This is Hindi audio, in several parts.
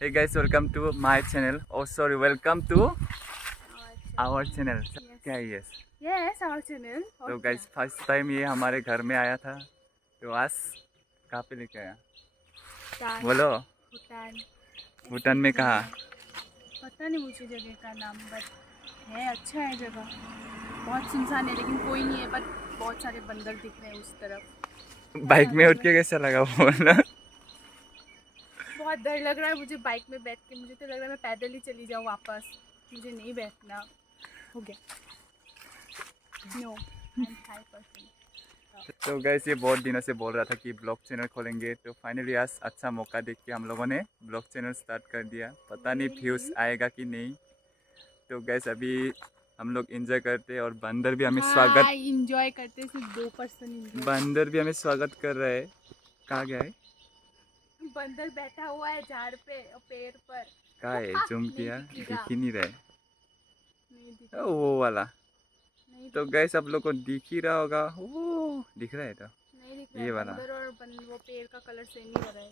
Hey guys, welcome to my channel. Oh sorry, welcome to our channel. क्या है ये? Yes, our channel. तो guys, फर्स्ट टाइम ये हमारे घर में आया था। तो आज कहाँ पे लेके आया? भूटान। बोलो। भूटान। भूटान में कहाँ? पता नहीं मुझे जगह का नाम, बट है अच्छा है जगह। बहुत सुनसान है लेकिन कोई नहीं है, बट बहुत सारे बंदर दिख रहे हैं उस तरफ। बाइक में उठ के कैसा लगा बोलना? बहुत डर लग रहा है मुझे बाइक में बैठ के। मुझे तो लग रहा है मैं पैदल ही चली जाऊँ वापस। मुझे नहीं बैठना। हो गया। No, I am 5%। तो गैस ये बहुत दिनों से बोल रहा था कि ब्लॉग चैनल खोलेंगे, तो फाइनली आज अच्छा मौका देख के हम लोगों ने ब्लॉग चैनल स्टार्ट कर दिया। पता नहीं व्यूज़ आएगा कि नहीं। तो गैस अभी हम लोग एंजॉय करते और बंदर भी हमें स्वागत एंजॉय करते, सिर्फ 2% बंदर भी हमें स्वागत कर रहा है। कहाँ गया है? बंदर बैठा हुआ है झाड़ पे और पेड़ पर। कहाँ है? जूम किया, दिख ही नहीं रहा है। नहीं दिख वो वाला। नहीं तो दिख गैस आप लोग को दिख ही रहा होगा, वो दिख रहा है तो नहीं दिख रहा ये है। वाला। बंदर और वो पेड़ का कलर सेम ही हो रहा है,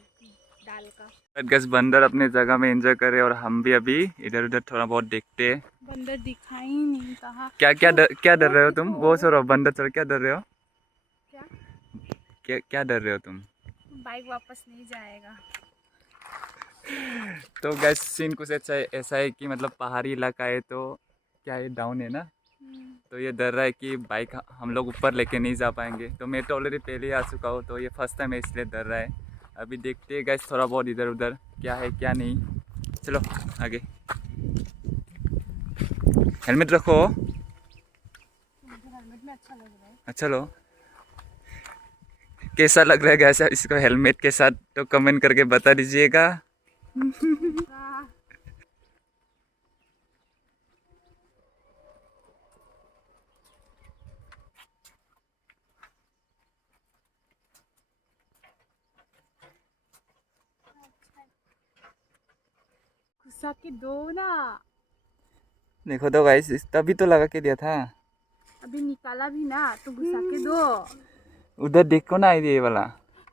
डाल का। गैस बंदर अपने जगह में एंजॉय करे और हम भी अभी इधर उधर थोड़ा बहुत देखते हैं। बंदर दिखाई नहीं कहा। क्या डर रहे हो तुम? वो छोड़ो, बंदर चढ़ क्या डर रहे हो? क्या क्या डर रहे हो तुम? बाइक वापस नहीं जाएगा। तो गैस सीन कुछ अच्छा ऐसा है कि मतलब पहाड़ी इलाका है, तो क्या है, डाउन है ना। तो ये डर रहा है कि बाइक हम लोग ऊपर लेके नहीं जा पाएंगे। तो मैं तो ऑलरेडी पहले ही आ चुका हूँ, तो ये फर्स्ट टाइम है इसलिए डर रहा है। अभी देखते हैं गैस थोड़ा बहुत इधर उधर क्या है क्या नहीं। चलो आगे। हेलमेट रखो। हेलमेट में अच्छा लग रहा है। चलो, कैसा लग रहा है गैस इसको हेलमेट के साथ? तो कमेंट करके बता दीजिएगा। गुस्सा के दो ना। देखो तो गाइस, तभी तो लगा के दिया था। अभी निकाला भी ना तो गुस्सा के दो। उधर देखो ना, ये वाला।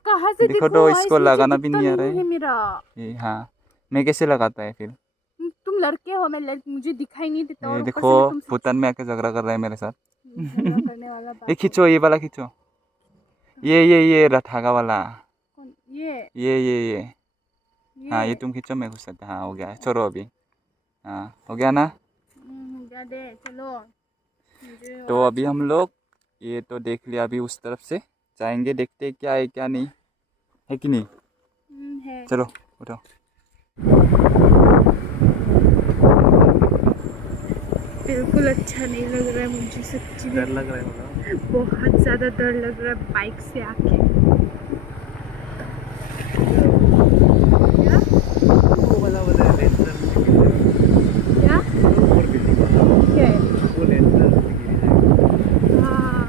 कहाँ से देखो देखो? तो इसको लगाना भी दिखता नहीं आ रहा है। मेरा। ये हाँ, मैं कैसे लगाता है फिर? तुम लड़के हो, मैं मुझे दिखाई नहीं देता, और ये ऊपर देखो, से मैं तुमसे भूटान में आके झगड़ा कर रहा है मेरे साथ। झगड़ा करने वाला ये बात खींचो, ये वाला खींचो। ये रठागा वाला। कौन ये हाँ, ये तुम खींचो, मैं घुस सकता। हाँ हो गया, छोड़ो अभी। हाँ हो गया ना। हो गया दे, चलो। तो अभी हम लोग ये तो देख लिया, अभी उस तरफ से जाएंगे, देखते हैं क्या है क्या नहीं है कि नहीं। है। चलो उठो। बिल्कुल अच्छा नहीं लग रहा है मुझे, सच्ची में डर लग रहा है? बहुत ज़्यादा डर लग रहा है बाइक से आके। क्या वो वाला क्या क्या है? हाँ,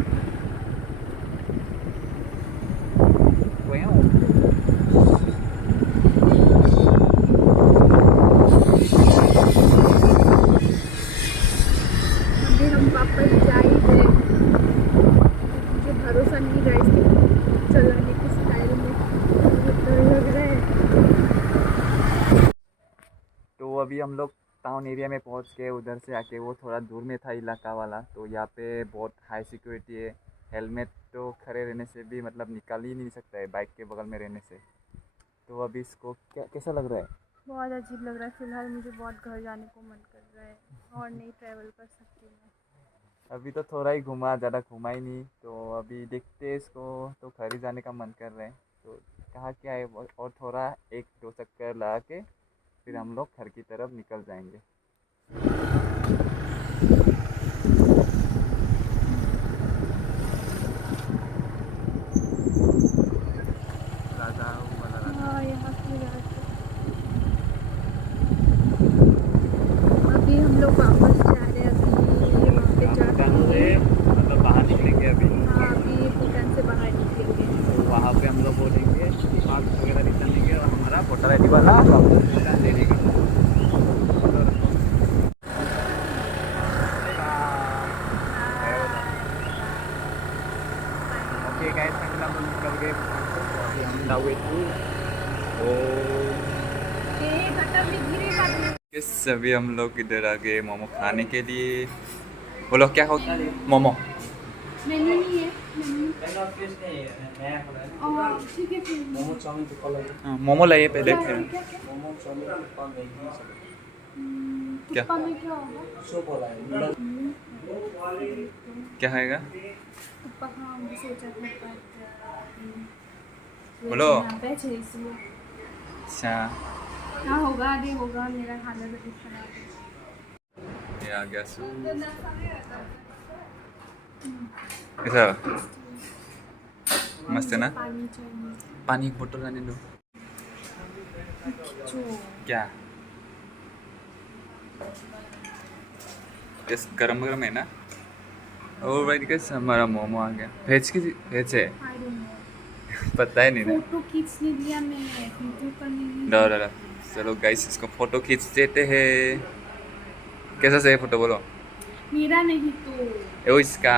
अभी हम वापस जा ही गए। मुझे भरोसा नहीं रहा इसके चलाने के स्टाइल में, बहुत डर लग रहा है। तो अभी हम लोग टाउन एरिया में पहुंच गए। उधर से आके वो थोड़ा दूर में था इलाका वाला, तो यहाँ पे बहुत हाई सिक्योरिटी है। हेलमेट तो खड़े रहने से भी मतलब निकाल ही नहीं सकता है बाइक के बगल में रहने से। तो अभी इसको क्या कैसा लग रहा है? बहुत अजीब लग रहा है। फिलहाल मुझे बहुत घर जाने को मन कर रहा है और नहीं ट्रैवल कर सकती मैं। अभी तो थोड़ा ही घूमा, ज़्यादा घूमा ही नहीं। तो अभी देखते हैं इसको, तो घर ही जाने का मन कर रहा है। तो कहा क्या है, और थोड़ा 1-2 चक्कर लगा के फिर हम लोग घर की तरफ निकल जाएंगे। हाँ, यहाँ की रात। अभी हम लोग वापस जा रहे हैं। अभी वहाँ पे जाके मतलब बाहर निकलेंगे अभी। हाँ, अभी भूटान से बाहर निकलेंगे। तो वहाँ पे हम लोग बोलेंगे मार्क्स वगैरह निकालेंगे और हमारा वोटर आई डी वाला डॉक्यूमेंट दे देगा। ओके गाइस, हम लोग निकल गए। अभी हम द वे टू गिरेगा तब भी गिरेगा भी। ये सभी हम लोग इधर आ गए मोमो खाने के लिए। बोलो क्या हो? मोमो। मेन्यू नहीं है मेन्यू। ठीक है फिर हाँ, मोमो लाइए पहले क्या फिर। क्या क्या थुप्पा में क्या होगा? क्या खाएगा? थुप्पा हाँ मुझे सोचा थुप्पा बोलो। वेज है इसलिए। अच्छा हाँ होगा आधे होगा मेरा खाना तो कुछ खराब है। ये आ गया सूप। कैसा? मस्त है ना? पानी चाहिए। पानी की बोतल लाने दो। जो क्या? इस गरम गरम है ना? और भाई कैसे हमारा मोमो आ गया। भेज है आई डोंट नो। पता ही नहीं ना। फोटो खींचने दिया मैं वीडियो करने नहीं। डर। चलो गाइस इसको फोटो खींच देते हैं। कैसा सही फोटो बोलो? मेरा नहीं तो ओ इसका।